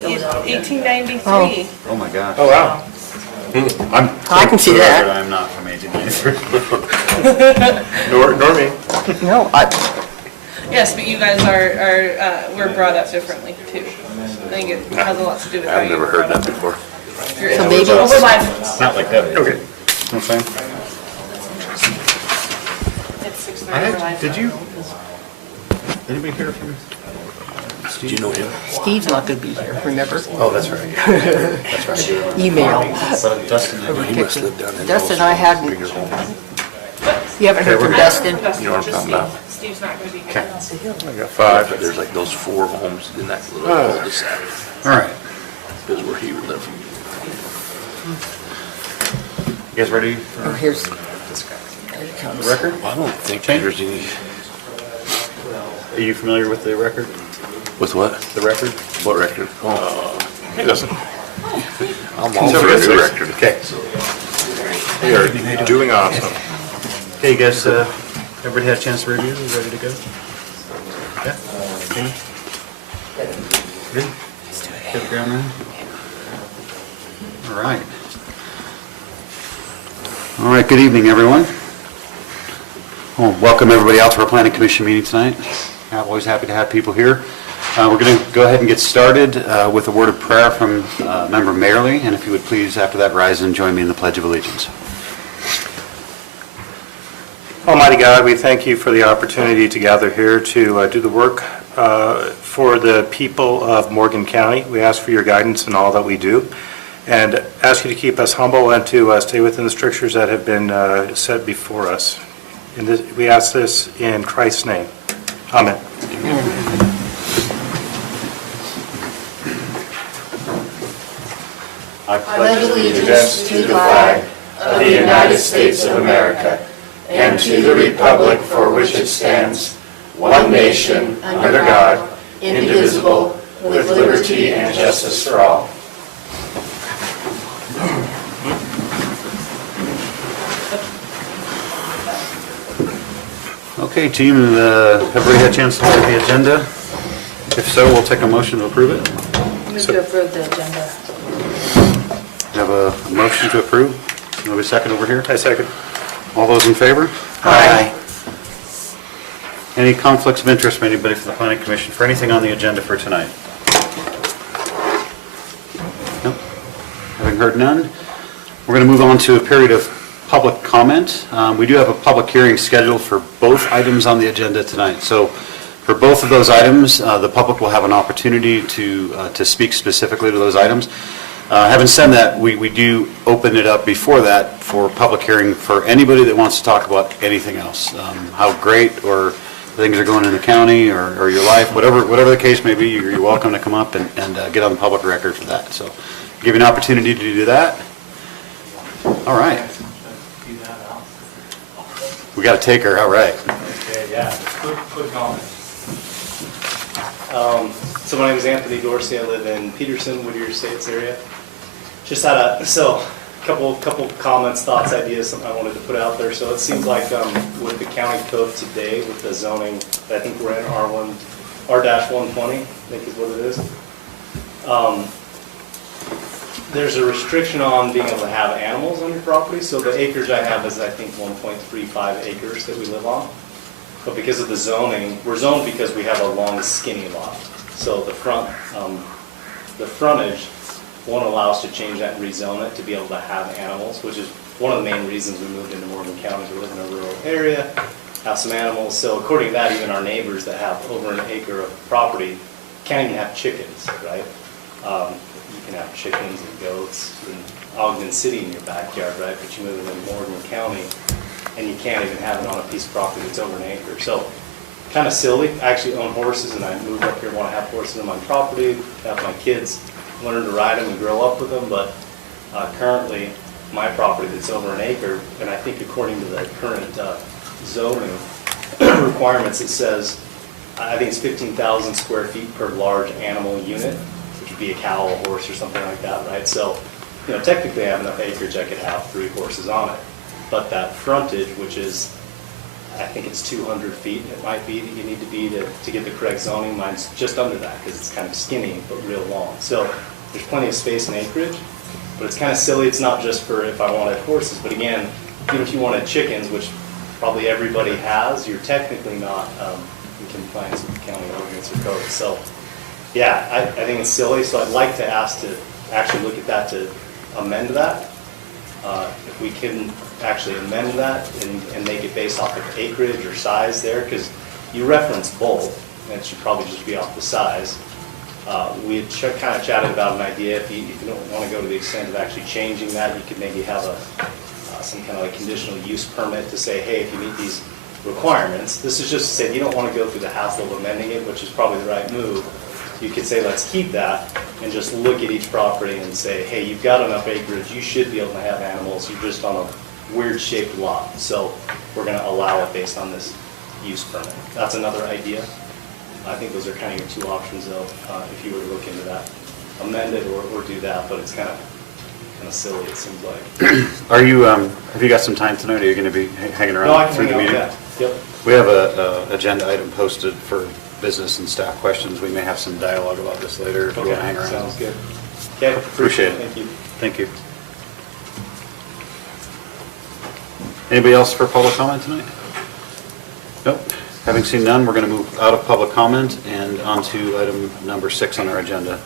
1893. Oh my gosh. Oh, wow. I can see that. I'm not from 1893. Nor me. No, Yes, but you guys were brought up differently too. I think it has a lot to do with how I've you never were heard brought that up. before. so maybe Over my, Not like that. Okay. I'm saying? it's 6:30. Did you? Anybody hear from? Do you know him? Steve's not going to be here, remember? Oh, that's right. That's right. Email. But Dustin, He must live down in Dustin, I hadn't. bigger home. You haven't heard from Dustin? You know what I'm talking about? Steve's not going to be here. I got 5. But there's like those 4 homes in that little cul-de-sac. all right. Is where he lived. You guys ready Oh, for here's, there he the comes. record? I don't think there's any. Are you familiar with the record? With what? The record? What record? Oh, he doesn't. I'm all So for a this new is- record. Okay. We are doing awesome. Okay, you guys, everybody had a chance to review? You ready to go? Yeah? Amy? Good? Hit the ground running? All right. All right, good evening, everyone. Well, welcome everybody out to our Planning Commission meeting tonight. I'm always happy to have people here. We're going to go ahead and get started with a word of prayer from Member Mayerly, and if you would please, after that, rise and join me in the Pledge of Allegiance. Almighty God, we thank you for the opportunity to gather here to do the work for the people of Morgan County. We ask for your guidance in all that we do and ask you to keep us humble and to stay within the strictures that have been set before us. We ask this in Christ's name. Amen. I pledge allegiance to the flag of the United States of America and to the republic for which it stands, one nation, under God, indivisible, with liberty and justice for all. Okay, team, everybody had a chance to look at the agenda? If so, we'll take a motion to approve it. Move to approve the agenda. We have a motion to approve. Do we have a second over here? I second. All those in favor? Aye. Any conflicts of interest from anybody from the Planning Commission for anything on the agenda for tonight? No? Having heard none, we're going to move on to a period of public comment. We do have a public hearing scheduled for both items on the agenda tonight. So for both of those items, the public will have an opportunity to speak specifically to those items. Having said that, we do open it up before that for public hearing for anybody that wants to talk about anything else. How great or things are going in the county or your life, whatever the case may be, you're welcome to come up and get on the public record for that. So give you an opportunity to do that. All right. We got a taker, all right. Okay, yeah, quick comment. So my name is Anthony Dorsey. I live in Peterson, Whittier Estates area. Just had a couple comments, thoughts, ideas, something I wanted to put out there. So it seems like with the county code today, with the zoning, I think we're in R-120, I think is what it is. There's a restriction on being able to have animals on your property. So the acreage I have is, I think, 1.35 acres that we live on. But because of the zoning, we're zoned because we have a long, skinny lot. So the frontage won't allow us to change that and rezone it to be able to have animals, which is one of the main reasons we moved into Morgan County. We live in a rural area, have some animals. So according to that, even our neighbors that have over an acre of property can't even have chickens, right? You can have chickens and goats in Ogden City in your backyard, right? But you move into Morgan County and you can't even have it on a piece of property that's over an acre. So kind of silly. I actually own horses and I moved up here and want to have horses on my property, have my kids learn to ride them and grow up with them. But currently my property that's over an acre, and I think according to the current zoning requirements, it says, I think it's 15,000 square feet per large animal unit, which would be a cow, a horse, or something like that, right? So, technically I have enough acreage I could have 3 horses on it. But that frontage, which is I think it's 200 feet it might be that you need to be to get the correct zoning. Mine's just under that because it's kind of skinny but real long. So there's plenty of space and acreage, but it's kind of silly. It's not just for if I wanted horses, but again, even if you wanted chickens, which probably everybody has, you're technically not in compliance with the county ordinance or code. So yeah, I think it's silly. So I'd like to ask to actually look at that to amend that. If we can actually amend that and make it based off of acreage or size there, because you reference both, and it should probably just be off the size. We had kind of chatted about an idea, if you don't want to go to the extent of actually changing that, you could maybe have some kind of like conditional use permit to say, hey, if you meet these requirements, this is just to say you don't want to go through the hassle of amending it, which is probably the right move. You could say, let's keep that and just look at each property and say, hey, you've got enough acreage, you should be able to have animals, you're just on a weird shaped lot. So we're going to allow it based on this use permit. That's another idea. I think those are kind of your two options though, if you were to look into that. Amend it or do that, but it's kind of silly, it seems like. Are you, have you got some time tonight, or are you going to be hanging No, I around can through the hang out, meeting? yeah. Yep. We have a agenda item posted for business and staff questions. We may have some dialogue about this later if you want to hang around. Sounds good. Okay, Appreciate it. Thank you. Thank you. Anybody else for public comment tonight? Nope. Having seen none, we're going to move out of public comment and on to item number 6 on our agenda.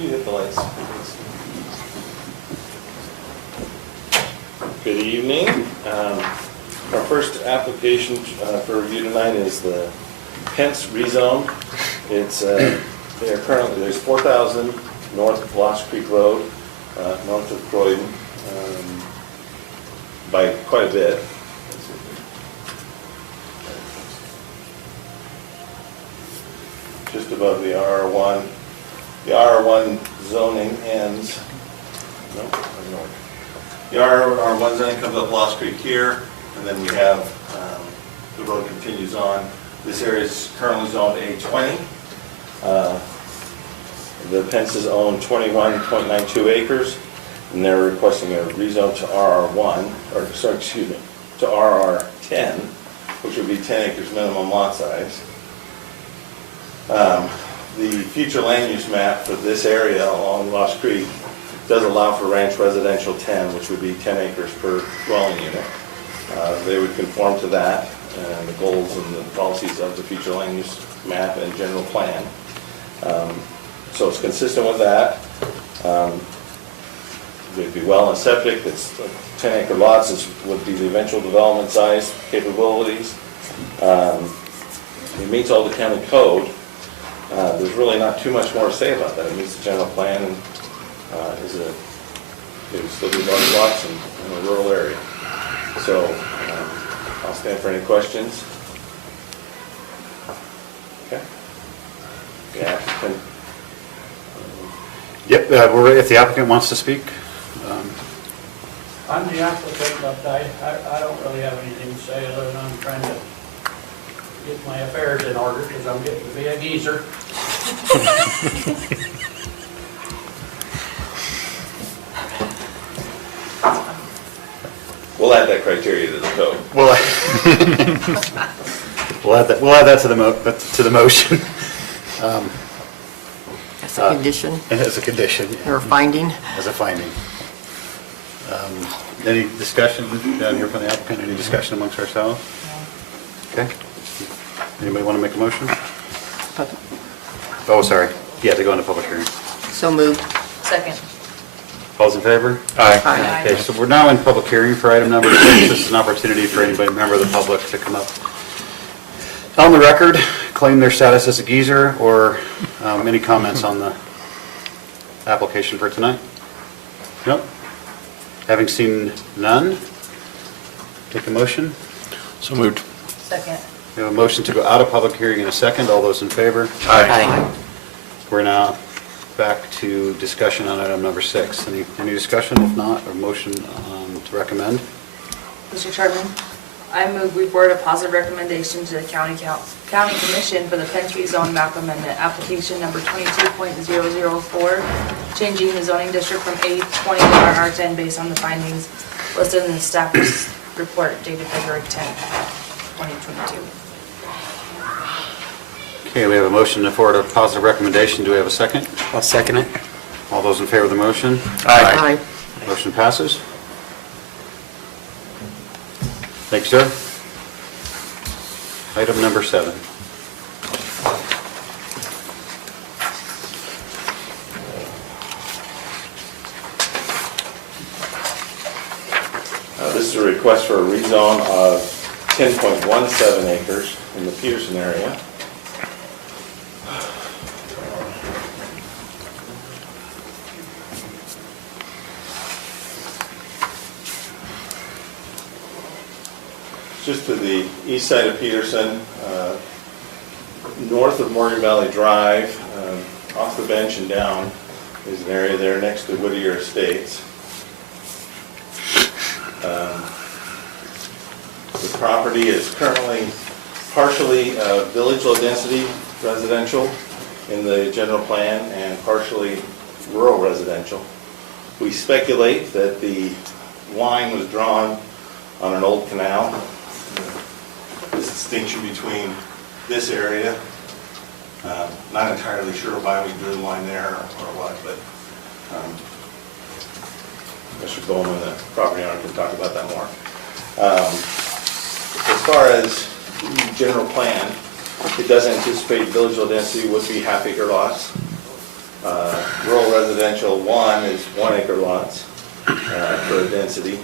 You hit the lights. Good evening. Our first application for review tonight is the Pence rezone. It's they are currently, there's 4,000 north of Lost Creek Road, north of Croydon, by quite a bit. Just above the RR1. The R1 zoning ends, no, the R1 zoning comes up Lost Creek here, and then we have, the road continues on. This area is currently zoned A20. The Pences own 21.92 acres, and they're requesting a rezone to RR1, or sorry, excuse me, to RR10, which would be 10 acres minimum lot size. The future land use map for this area along Lost Creek does allow for ranch residential 10, which would be 10 acres per dwelling unit. They would conform to that and the goals and the policies of the future land use map and general plan. So it's consistent with that. There'd be well and septic. It's 10-acre lots would be the eventual development size capabilities. It meets all the county code. There's really not too much more to say about that. It meets the general plan and it would still be large lots in a rural area. So I'll stand for any questions. Okay. The applicant. Yep, if the applicant wants to speak. I'm the applicant, but I don't really have anything to say other than I'm trying to get my affairs in order because I'm getting to be a geezer. We'll add that criteria to the code. We'll add that to the motion. That's a condition As a condition. or a finding. As a finding. Any discussion down here from the applicant? Any discussion amongst ourselves? Okay. Anybody want to make a motion? Oh, sorry. Yeah, to go into public hearing. So moved. Second. All's in favor? Aye. Okay, so we're now in public hearing for item number 6. This is an opportunity for anybody, member of the public, to come up on the record, claim their status as a geezer, or any comments on the application for tonight? Nope. Having seen none, take a motion. So moved. Second. We have a motion to go out of public hearing in a second. All those in favor? Aye. We're now back to discussion on item number 6. Any discussion? If not, a motion to recommend? Mr. Chapman, I move we forward a positive recommendation to the county commission for the Penn Zone map amendment, application number 22.004, changing the zoning district from A20 to RR10 based on the findings listed in the staff report dated February 10, 2022. Okay, we have a motion to forward a positive recommendation. Do we have a second? I'll second it. All those in favor of the motion? Aye. Motion passes. Thank you, sir. Item number 7. This is a request for a rezone of 10.17 acres in the Peterson area. Just to the east side of Peterson, north of Morgan Valley Drive, off the bench and down, is an area there next to Whittier Estates. The property is currently partially village low density residential in the general plan and partially rural residential. We speculate that the line was drawn on an old canal. This distinction between this area, not entirely sure why we drew the line there or what, but Mr. Bowman, the property owner, can talk about that more. As far as general plan, it does anticipate village low density would be half-acre lots. Rural residential 1 is 1-acre lots for density.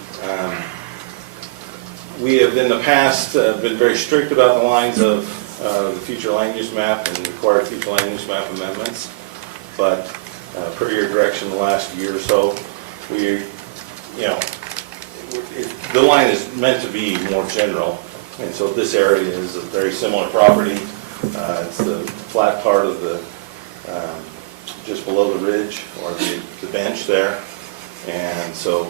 We have in the past been very strict about the lines of the future land use map and required future land use map amendments, but per your direction the last year or so, the line is meant to be more general, and so this area is a very similar property. It's the flat part of the just below the ridge or the bench there, and so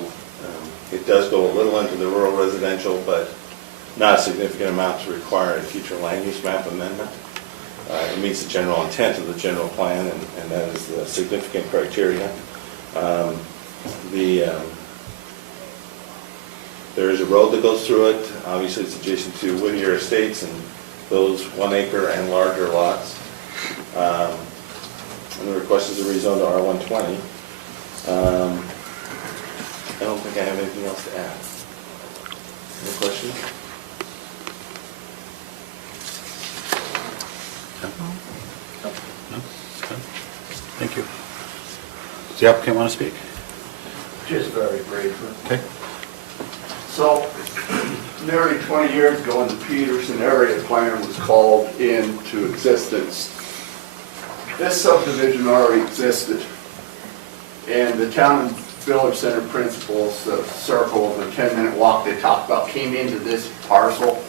it does go a little into the rural residential, but not a significant amount to require a future land use map amendment. It meets the general intent of the general plan, and that is the significant criteria. There is a road that goes through it. Obviously, it's adjacent to Whittier Estates and those 1-acre and larger lots. And the request is a rezone to R120. I don't think I have anything else to add. Any questions? No? Okay. Thank you. Does the applicant want to speak? Just very briefly. Okay. So, nearly 20 years ago, when the Peterson area plan was called into existence, this subdivision already existed, and the town and village center principles, the circle of the 10-minute walk they talked about, came into this parcel.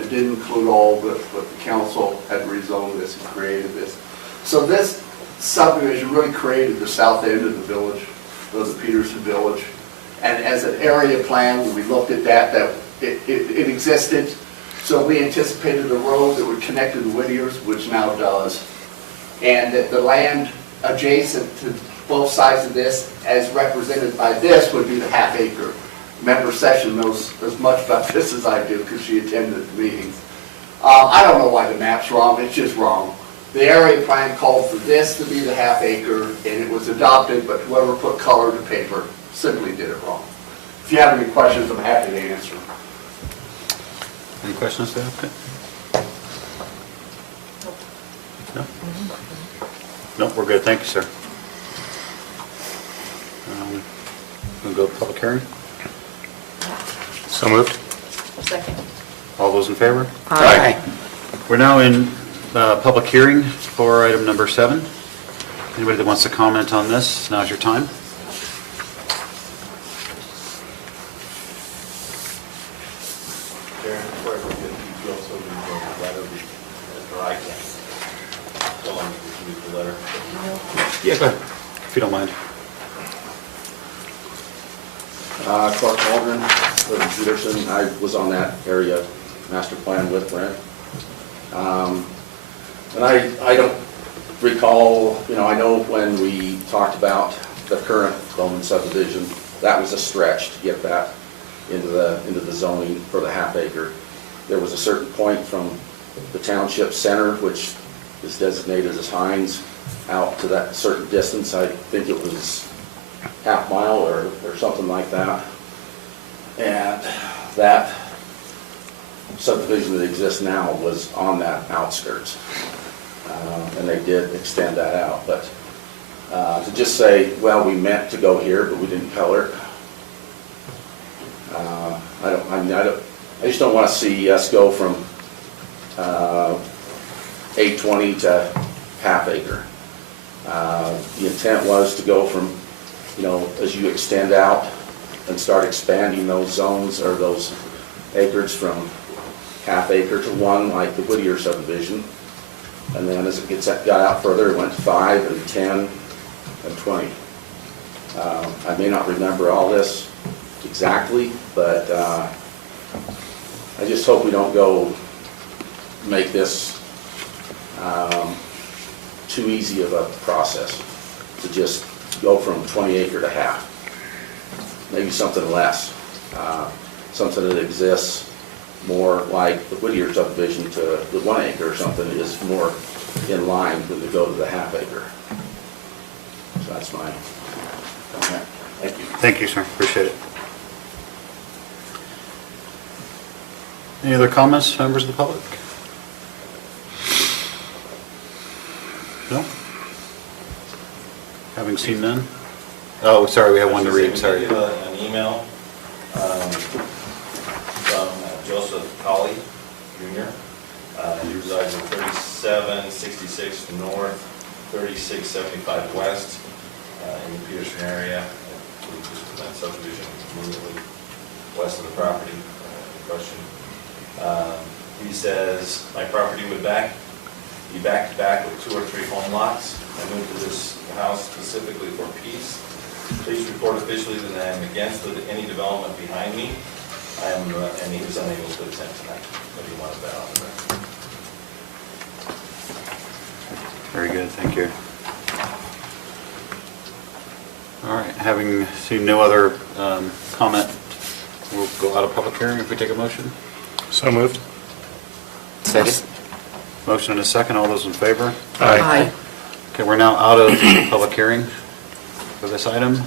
It didn't include all but the council had rezoned this and created this. So this subdivision really created the south end of the village, of the Peterson village. And as an area plan, when we looked at that it existed. So we anticipated a road that would connect to the Whittiers, which now does. And that the land adjacent to both sides of this, as represented by this, would be the half-acre. Member Session knows as much about this as I do because she attended the meetings. I don't know why the map's wrong, it's just wrong. The area plan called for this to be the half-acre, and it was adopted, but whoever put color to paper simply did it wrong. If you have any questions, I'm happy to answer them. Any questions for the applicant? No? No, we're good. Thank you, sir. We'll go to public hearing. So moved. Second. All those in favor? Aye. We're now in public hearing for item number 7. Anybody that wants to comment on this, now's your time. Karen, before I forget, you also need the letter, or I can. Go on, you need the letter. Yeah, go ahead, if you don't mind. Clark Waldron, live in Peterson. I was on that area master plan with Brent. And I don't recall, I know when we talked about the current Bowman subdivision, that was a stretch to get that into the zoning for the half acre. There was a certain point from the township center, which is designated as Hines, out to that certain distance. I think it was half mile or something like that. And that subdivision that exists now was on that outskirts. And they did extend that out. But to just say, well, we meant to go here, but we didn't color it. I just don't want to see us go from 820 to half acre. The intent was to go from, as you extend out and start expanding those zones or those acres from half acre to 1, like the Whittier subdivision. And then as it got out further, it went to 5 and 10 and 20. I may not remember all this exactly, but I just hope we don't make this too easy of a process to just go from 20 acre to half. Maybe something less, something that exists more like the Whittier subdivision to the 1 acre or something is more in line when we go to the half acre. So that's my comment. Thank you. Thank you, sir. Appreciate it. Any other comments, members of the public? No? Having seen none? Oh, sorry, we have one to read, sorry. We did an email from Joseph Colley, Jr. He resides at 3766 North, 3675 West, in the Peterson area. That subdivision immediately west of the property in question. He says, my property would be back to back with 2 or 3 home lots. I moved to this house specifically for peace. Please report officially that I am against any development behind me. And he was unable to attend tonight, but he wanted that on the record. Very good, thank you. All right, having seen no other comment, we'll go out of public hearing if we take a motion. So moved. Second. Motion and a second, all those in favor? Aye. Okay, we're now out of public hearing for this item.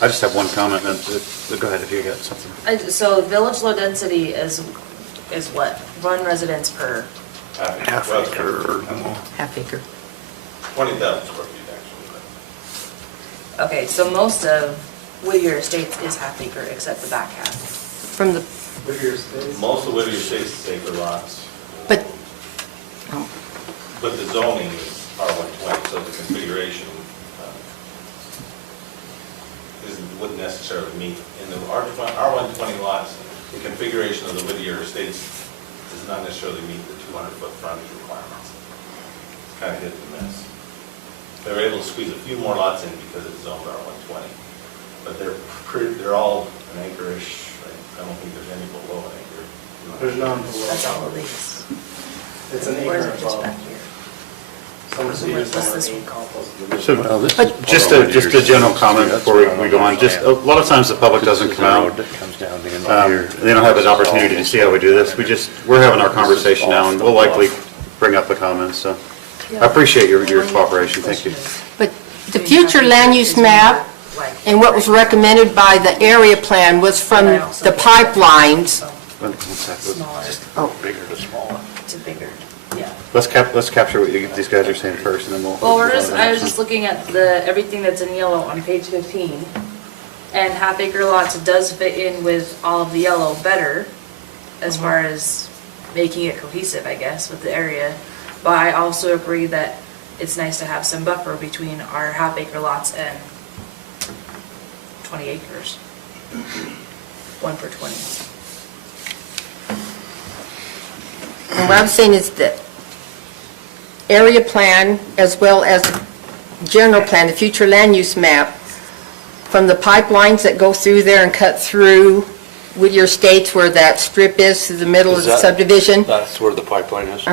I just have one comment, and go ahead if you got something. So village low density is what? 1 residence per, Half acre. Half acre. 20,000 square feet, actually. okay, so most of Whittier Estates is half acre except the back half. From the, Most of Whittier Estates is acre lots, but, oh, but the zoning is R120, so the configuration wouldn't necessarily meet. In the R120 lots, the configuration of the Whittier Estates does not necessarily meet the 200-foot frontage requirements. It's kind of hit and miss. They were able to squeeze a few more lots in because it's zoned R120, but they're all an acre-ish. I don't think there's any below an acre. There's none below. That's all of these. It's an Or is acre it just above. back here? What's this one called? So, just a general comment before we go on, just a lot of times the public doesn't come out. They don't have an opportunity to see how we do this. We're having our conversation now, and we'll likely bring up the comments, so. I appreciate your cooperation, thank you. but the future land use map and what was recommended by the area plan was from the pipelines. Smaller, Oh, Bigger to smaller. to bigger, yeah. Let's capture what these guys are saying first, and then we'll. Well, we'll go to the I next was just looking at everything that's in yellow on page 15. And half acre lots does fit in with all of the yellow better as far as making it cohesive, I guess, with the area. But I also agree that it's nice to have some buffer between our half acre lots and 20 acres. 1 per 20. and what I'm saying is that area plan as well as general plan, the future land use map, from the pipelines that go through there and cut through Whittier Estates where that strip is through the middle of Is the that- subdivision. That's where the pipeline is?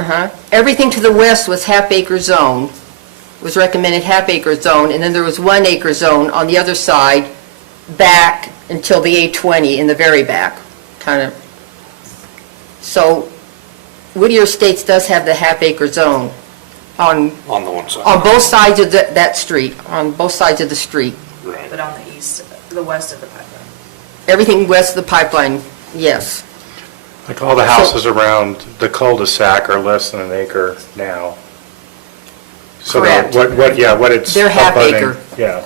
Everything to the west was half-acre zone, was recommended half-acre zone, and then there was 1 acre zone on the other side back until the A20 in the very back, kind of. So Whittier Estates does have the half-acre zone on On the one side. both sides of that street, on both sides of the street. Right. But on the east, the west of the pipeline. Everything west of the pipeline, yes. Like all the houses around the cul-de-sac are less than an acre now. So that- Correct. what it's. They're half abutting- acre. Yeah.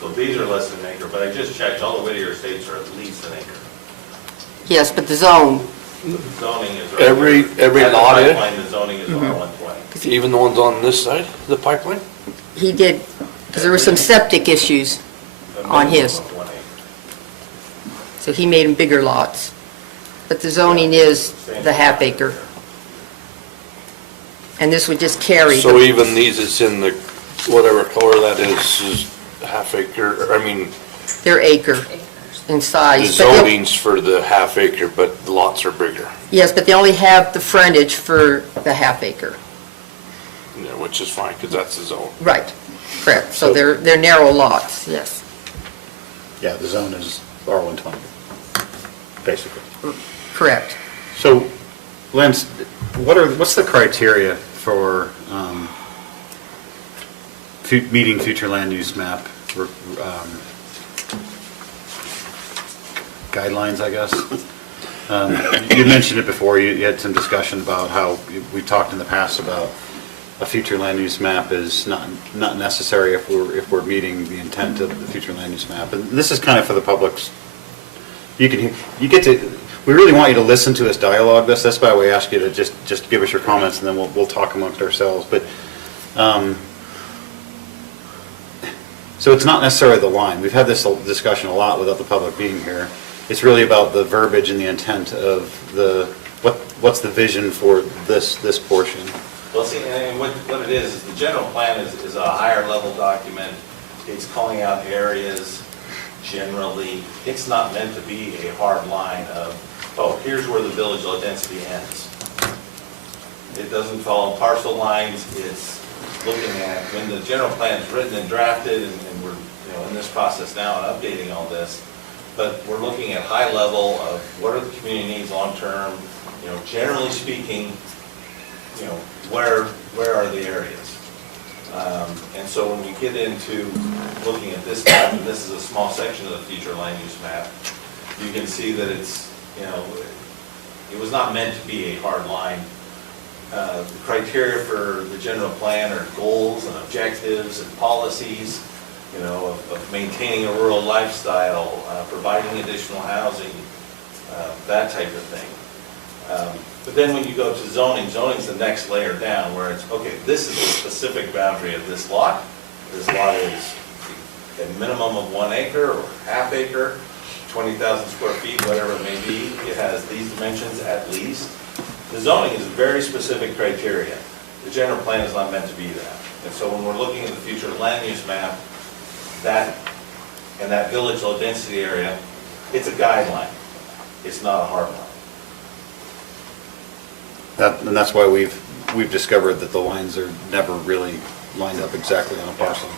So these are less than an acre, but I just checked, all the Whittier estates are at least an acre. Yes, but the zone, Zoning is. Every At the lot is? pipeline, the zoning is R120. Even the ones on this side, the pipeline? he did, because there were some septic issues, A On minimum his. of 1 acre. so he made them bigger lots. But the zoning is the half acre. And this would just carry. So even these, it's in the, whatever color that is half acre, I mean, Their acre in the size. But they'll- zoning's for the half acre, but the lots are bigger, Yes, but they only have the frontage for the half acre. you know, which is fine, because that's the zone. Right, correct. So they're narrow lots, yes. Yeah, the zone is R120, basically. Correct. So, Lance, what's the criteria for meeting future land use map guidelines, I guess? You mentioned it before, you had some discussion about how we talked in the past about a future land use map is not necessary if we're meeting the intent of the future land use map. And this is kind of for the public's, you get to, we really want you to listen to us dialogue this. That's why we ask you to just give us your comments and then we'll talk amongst ourselves. But, so it's not necessarily the line. We've had this discussion a lot without the public being here. It's really about the verbiage and the intent of what's the vision for this portion. Well, see, and what it is the general plan is a higher level document. It's calling out areas generally. It's not meant to be a hard line of, oh, here's where the village low density ends. It doesn't follow parcel lines. It's looking at, when the general plan is written and drafted, and we're in this process now and updating all this, but we're looking at high level of what are the community needs long term, generally speaking, where are the areas? And so when we get into looking at this map, and this is a small section of the future land use map, you can see that it's, it was not meant to be a hard line. The criteria for the general plan are goals and objectives and policies, of maintaining a rural lifestyle, providing additional housing, that type of thing. But then when you go to zoning's the next layer down where it's, okay, this is the specific boundary of this lot. This lot is a minimum of 1 acre or half acre, 20,000 square feet, whatever it may be. It has these dimensions at least. The zoning is very specific criteria. The general plan is not meant to be that. And so when we're looking at the future land use map, that village low density area, it's a guideline. It's not a hard line. And that's why we've discovered that the lines are never really lined up exactly on a parcel.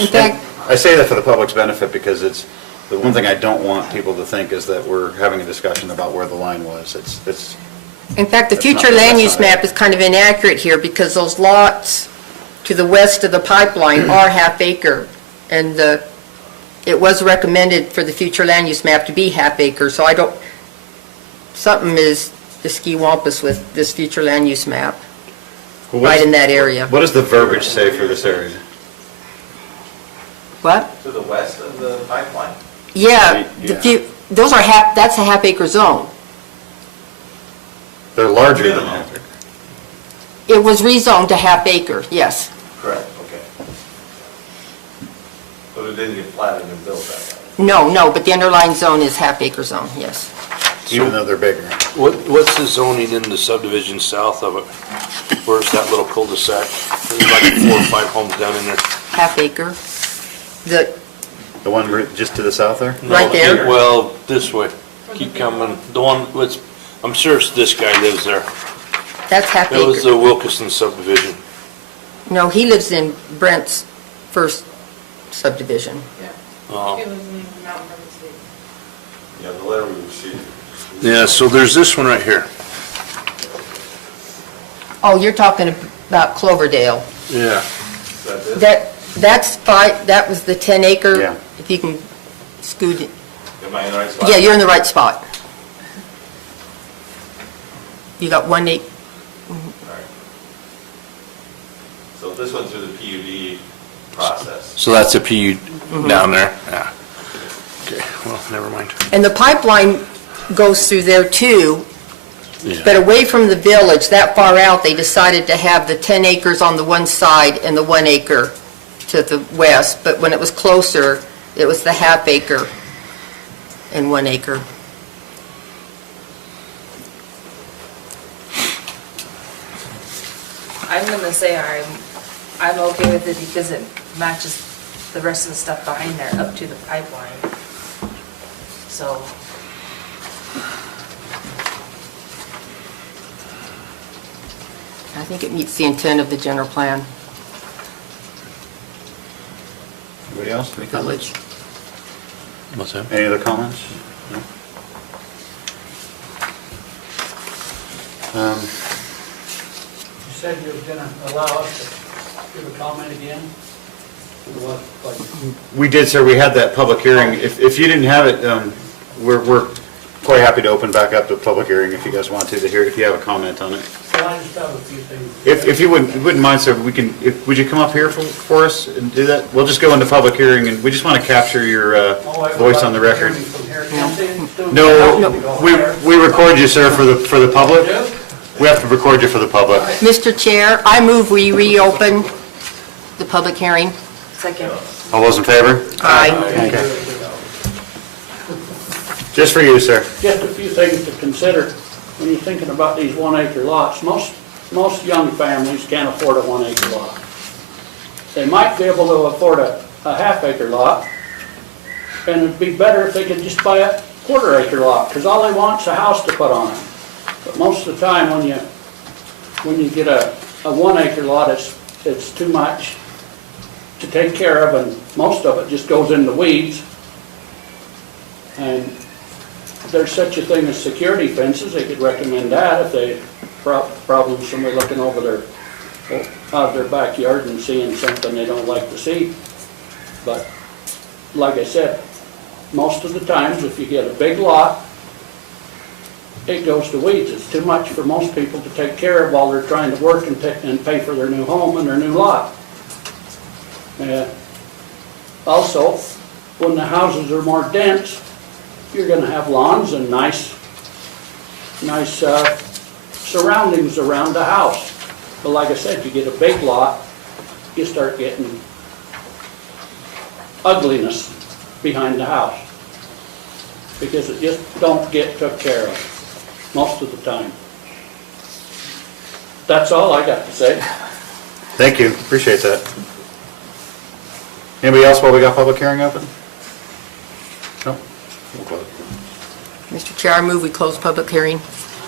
In fact, I say that for the public's benefit because it's, the one thing I don't want people to think is that we're having a discussion about where the line was. It's in fact, the That's future not- land that's use not map it. is kind of inaccurate here because those lots to the west of the pipeline are half acre. And it was recommended for the future land use map to be half acre, so something is ski-wampus with this future land use map, Well, right in that area. What does the verbiage say for this area? What? To the west of the pipeline? Yeah, Yeah. those are that's a half acre zone. They're larger than Minimum. half acre. It was rezoned to half acre, yes. Correct, okay. But it didn't get platted and built that way. No, but the underlying zone is half acre zone, yes. even though they're bigger. What's the zoning in the subdivision south of it? Where's that little cul-de-sac? There's like 4 or 5 homes down in there. Half acre. The, The one just to the south there? right there? Well, this way. Keep coming. The one, I'm sure it's this guy lives there. That's half It was acre. the Wilkerson subdivision. No, he lives in Brent's first subdivision. Oh. It was in Mountain River State. Yeah, the letter we received. Yeah, so there's this one right here. Oh, you're talking about Cloverdale. Yeah. Is that it? That's that was the 10 acre. Yeah. If you can scoot it. Am I in the right spot? Yeah, you're in the right spot. You got 1 acre. All right. So this went through the PUD process. So that's a PU down there? Yeah. Okay, well, never mind. And the pipeline goes through there too, Yeah. but away from the village, that far out, they decided to have the 10 acres on the one side and the 1 acre to the west. But when it was closer, it was the half acre and 1 acre. I'm gonna say I'm okay with it because it matches the rest of the stuff behind there up to the pipeline. So, I think it meets the intent of the general plan. Anybody else? Any comments? What's that? Any other comments? No? You said you were gonna allow us to give a comment again? What, like, We did, sir. We had that public hearing. If you didn't have it, we're quite happy to open back up the public hearing if you guys want to hear, if you have a comment on it. well, I just have a few things. If you wouldn't mind, sir, we can, would you come up here for us and do that? We'll just go into public hearing, and we just want to capture your voice on the record. No, we record you, sir, for the public. We have to record you for the public. Mr. Chair, I move we reopen the public hearing. second. All those in favor? Aye. Okay. Just for you, sir. Just a few things to consider when you're thinking about these 1 acre lots. Most young families can't afford a 1 acre lot. They might be able to afford a half acre lot, and it'd be better if they could just buy a 1/4 acre lot, because all they want is a house to put on it. But most of the time, when you get a 1 acre lot, it's too much to take care of, and most of it just goes in the weeds. And there's such a thing as security fences, they could recommend that if they problems somebody looking over out of their backyard and seeing something they don't like to see. But like I said, most of the times if you get a big lot, it goes to weeds. It's too much for most people to take care of while they're trying to work and pay for their new home and their new lot. Also, when the houses are more dense, you're going to have lawns and nice surroundings around the house. But like I said, you get a big lot, you start getting ugliness behind the house because it just don't get took care of most of the time. That's all I got to say. Thank you, appreciate that. Anybody else while we got public hearing open? No? We'll close. Mr. Chair, I move we close public hearing.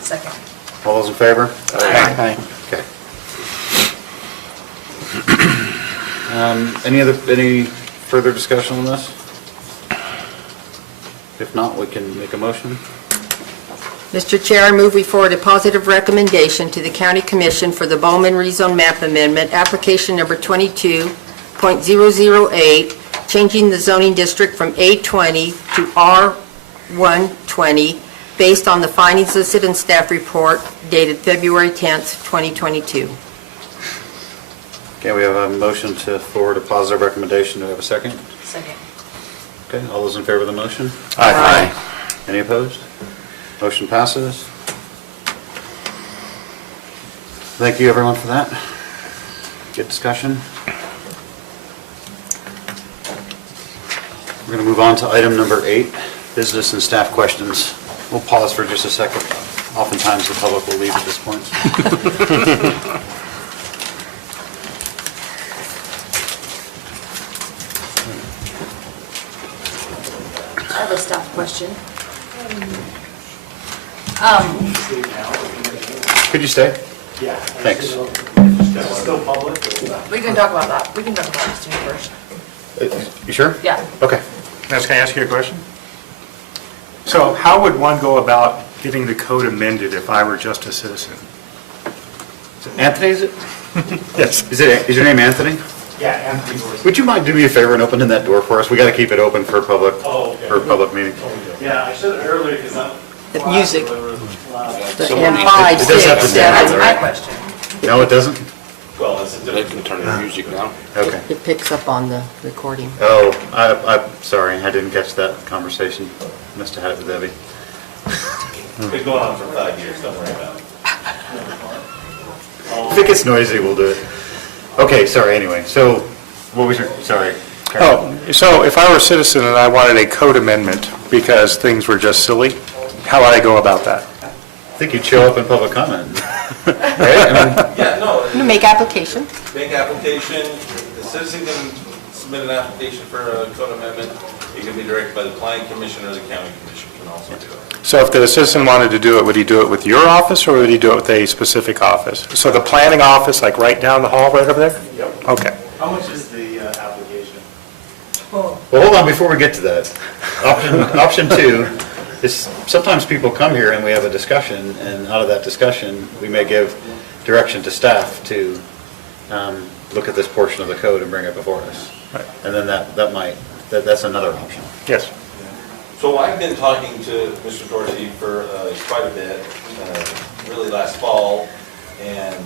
Second. All those in favor? Aye. Okay. Any further discussion on this? If not, we can make a motion. Mr. Chair, I move we forward a positive recommendation to the County Commission for the Bowman Rezone Map Amendment, application number 22.008, changing the zoning district from A20 to R120, based on the findings listed in staff report dated February 10th, 2022. Okay, we have a motion to forward a positive recommendation. Do we have a second? Second. Okay, all those in favor of the motion? Aye. Any opposed? Motion passes. Thank you, everyone, for that. Good discussion. We're going to move on to item number 8, business and staff questions. We'll pause for just a second. Oftentimes, the public will leave at this point. I have a staff question. Could you stay? Yeah. Thanks. Is it still public? We can talk about that. We can talk about this too first. You sure? Yeah. Okay. Now, can I ask you a question? So how would one go about getting the code amended if I were just a citizen? Anthony, is it? Yes. Is your name Anthony? Yeah, Anthony Dorsey. Would you mind doing me a favor and opening that door for us? We got to keep it open for public, Oh, okay. for a public meeting. Yeah, I should have earlier because I'm. The music. Someone And needs to- 5, It does have 6, to be- Yeah, 7. that's my question. No, it doesn't? Well, it's a They different. can turn the music down. Okay. It picks up on the recording. Oh, I'm sorry, I didn't catch that conversation. Must have had it with Debbie. Been going on for 5 years, don't worry about it. If it gets noisy, we'll do it. Okay, sorry, anyway, so, what was your, sorry. Oh, so if I were a citizen and I wanted a code amendment because things were just silly, how would I go about that? I think you'd show up in public comment. Right? I mean, Yeah, no, You make application. make application, the citizen can submit an application for a code amendment. It can be directed by the planning commission or the county commission can also do it. So if the citizen wanted to do it, would he do it with your office or would he do it with a specific office? So the planning office, like right down the hall, right over there? Yep. Okay. How much is the application? Well, hold on, before we get to that. Option 2 is sometimes people come here and we have a discussion, and out of that discussion, we may give direction to staff to look at this portion of the code and bring it before us. Right. And then that's another option. Yes. So I've been talking to Mr. Dorsey for quite a bit, really last fall, and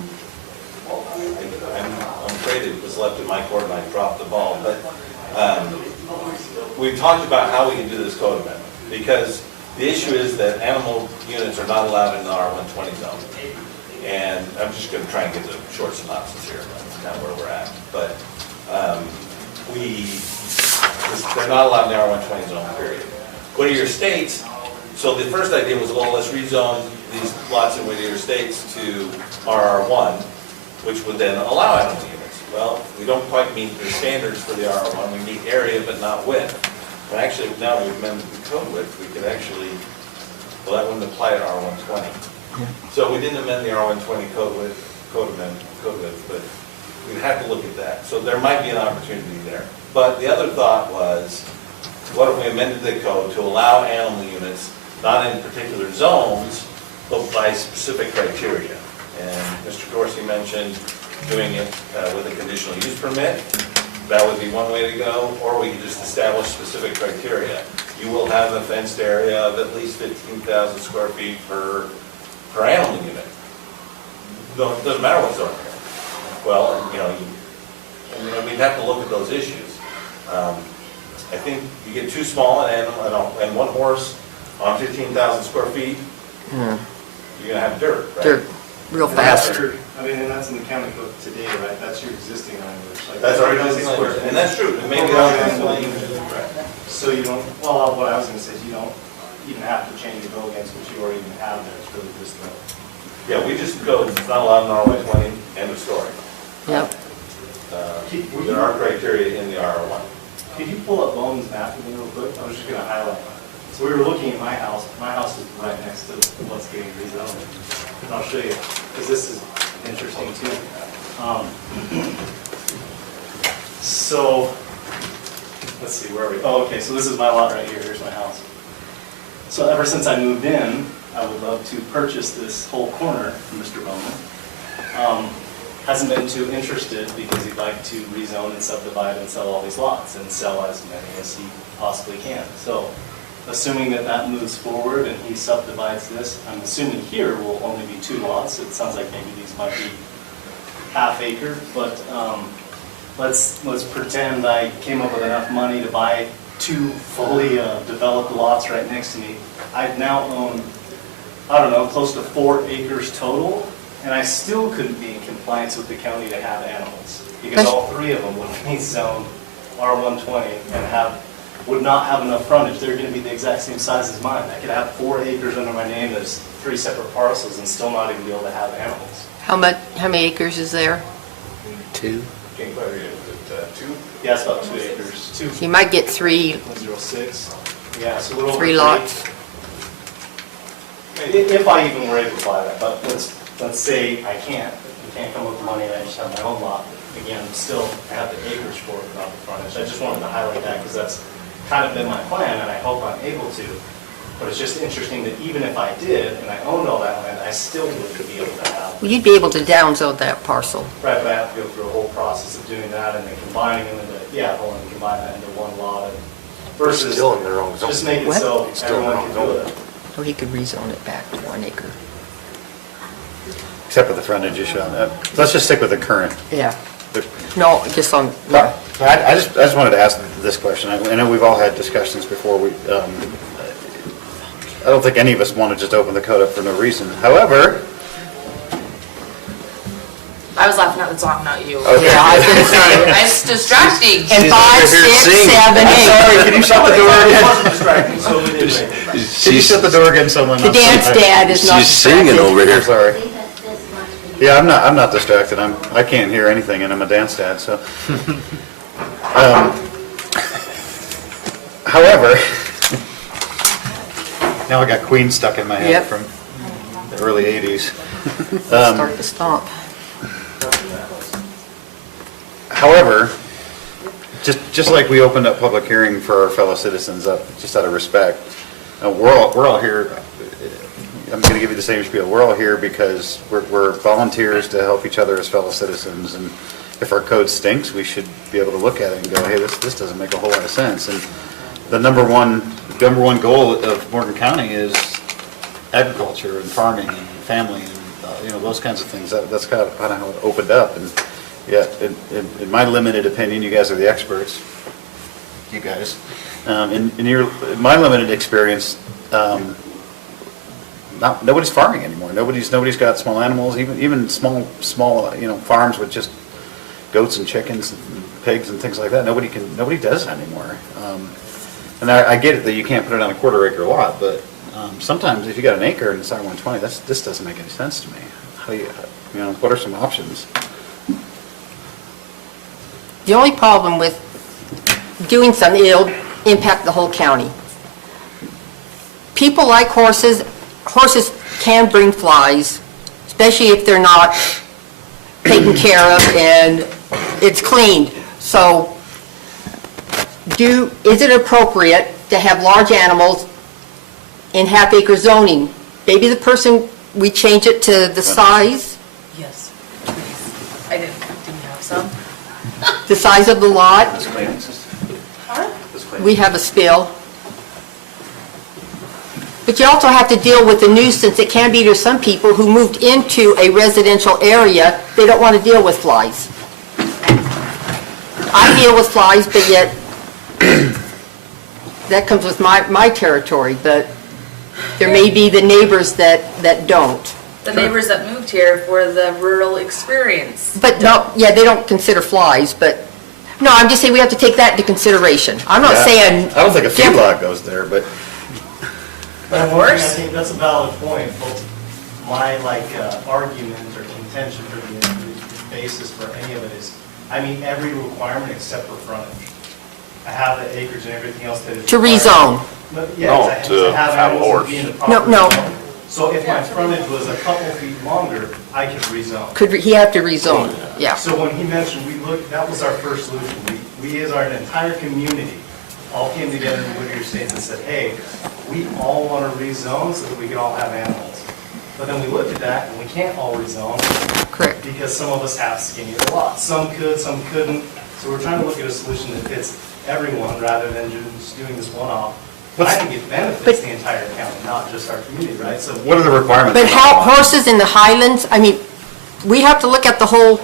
I'm afraid it was left in my court and I dropped the ball, but we talked about how we can do this code amendment, because the issue is that animal units are not allowed in the R120 zone. And I'm just going to try and get the short synopsis here, that's kind of where we're at. But they're not allowed in the R120 zone, period. Whittier Estates, so the first idea was, well, let's rezone these lots in Whittier Estates to RR1, which would then allow animal units. Well, we don't quite meet the standards for the RR1, we meet area but not width. And actually, now we've amended the code width, we could actually, well, that wouldn't apply to R120. So we didn't amend the R120 code width, but we'd have to look at that. So there might be an opportunity there. But the other thought was, what if we amended the code to allow animal units, not in particular zones, but by specific criteria? And Mr. Dorsey mentioned doing it with a conditional use permit. That would be one way to go, or we could just establish specific criteria. You will have a fenced area of at least 15,000 square feet per animal unit. No, it doesn't matter what zone you're in. Well, we'd have to look at those issues. I think you get too small an animal and one horse on 15,000 square feet, you're gonna have dirt, right? Dirt, real fast. I mean, and that's in the county code today, right? That's your existing language. Like, That's our 30,000 existing square language, feet. and that's true, and maybe Well, that's well, right. So you don't, well, what I was gonna say is you don't even have to change your go against what you already even have there. It's really just the. Yeah, we just go, it's not allowed in R120, end of story. Yep. There are criteria in the R1. Could you pull up Bones map with me real quick? I was just gonna highlight. So we were looking at my house. My house is right next to what's getting rezoned. And I'll show you, because this is interesting too. So, let's see, where are we? Oh, okay, so this is my lot right here. Here's my house. So ever since I moved in, I would love to purchase this whole corner from Mr. Bowman. Hasn't been too interested because he'd like to rezone and subdivide and sell all these lots and sell as many as he possibly can. So assuming that that moves forward and he subdivides this, I'm assuming here will only be 2 lots. It sounds like maybe these might be half acre, but let's pretend I came up with enough money to buy 2 fully developed lots right next to me. I now own, I don't know, close to 4 acres total. And I still couldn't be in compliance with the county to have animals, because all 3 of them would be zoned R120 and have would not have enough frontage. They're gonna be the exact same size as mine. I could have 4 acres under my name, there's 3 separate parcels, and still not even be able to have animals. How many acres is there? 2. Yeah, it's about 2 acres. So you might get 3 106. Yeah, so a little over 3 lots. If I even were able to buy that, but let's say I can't come up with money and I just have my own lot. Again, still, I have the acreage for it, not the frontage. I just wanted to highlight that because that's kind of been my plan and I hope I'm able to. But it's just interesting that even if I did and I owned all that land, I still wouldn't be able to have. Well, you'd be able to downzone that parcel. Right, but I have to go through a whole process of doing that and then combining them into, I want to combine that into one lot and versus Still in their own zone. just make it What? so Still in everyone their can own do zone. it. Or he could rezone it back to 1 acre. Except for the frontage issue on that. Let's just stick with the current. Yeah. No, just on, I just wanted to ask this question. I know we've all had discussions before. I don't think any of us want to just open the code up for no reason. However, I was laughing at the song, not you. Okay. yeah, I was going to say, It's distracting. and 5, 6, 7, 8. sorry, can you shut the door It again? wasn't distracting, so we did right. Can you shut the door again, someone? The dance dad is not She's singing distracted. over here. I'm sorry. Yeah, I'm not distracted. I can't hear anything, and I'm a dance dad, so. However, now I got Queen stuck in my head Yep. from the early 80s. Start to stomp. However, just like we opened up public hearing for our fellow citizens, just out of respect, we're all here. I'm going to give you the same spiel. We're all here because we're volunteers to help each other as fellow citizens, and if our code stinks, we should be able to look at it and go, hey, this doesn't make a whole lot of sense. And the number one goal of Morgan County is agriculture and farming and family and those kinds of things. That's kind of how it opened up. And yeah, in my limited opinion, you guys are the experts. You guys, in my limited experience. Nobody's farming anymore. Nobody's got small animals, even small farms with just goats and chickens and pigs and things like that. Nobody does it anymore. And I get it that you can't put it on a 1/4 acre lot, but sometimes if you got an acre and it's R120, this doesn't make any sense to me. What are some options? The only problem with doing something, it'll impact the whole county. People like horses. Horses can bring flies, especially if they're not taken care of and it's cleaned. So is it appropriate to have large animals in half-acre zoning? Maybe we change it to the size, Yes, please. I didn't have some. the size of the lot. Huh? We have a spill. But you also have to deal with the nuisance it can be to some people who moved into a residential area. They don't want to deal with flies. I deal with flies, but yet that comes with my territory, but there may be the neighbors that don't. The neighbors that moved here for the rural experience. But no, yeah, they don't consider flies, but, no, I'm just saying we have to take that into consideration. I'm not Yeah, saying. I don't think a feedlot goes there, but. But I think that's a valid point, but my argument or contention for the basis for any of it is, I meet every requirement except for frontage. I have the acreage and everything else that is. To required. rezone. Yeah, No, to have have a animals horse. be in the proper No. zone. So if my frontage was a couple feet longer, I could rezone. Could he have to rezone? Yeah. So when he mentioned, that was our first solution. We as our entire community all came together in Whittier State and said, hey, we all want to rezone so that we can all have animals. But then we looked at that and we can't all rezone. Correct. Because some of us have skinnier lots. Some could, some couldn't. So we're trying to look at a solution that fits everyone rather than just doing this one-off. I think it benefits the entire county, not just our community, right? So What are the requirements? But how, horses in the highlands, I mean, we have to look at the whole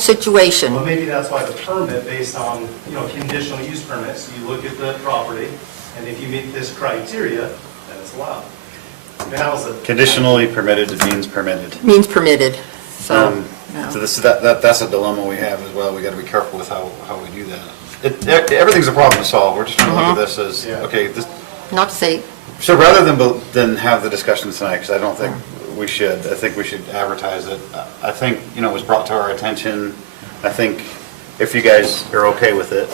situation. Well, maybe that's why the permit based on, conditional use permits, you look at the property, and if you meet this criteria, then it's allowed. That was a. Conditionally permitted means permitted. Means permitted, so. So that's a dilemma we have as well. We got to be careful with how we do that. everything's a problem to solve. We're just trying to look at this as, okay, this, Not to say, so rather than have the discussion tonight, because I don't think we should, I think we should advertise it. I think, it was brought to our attention. I think if you guys are okay with it,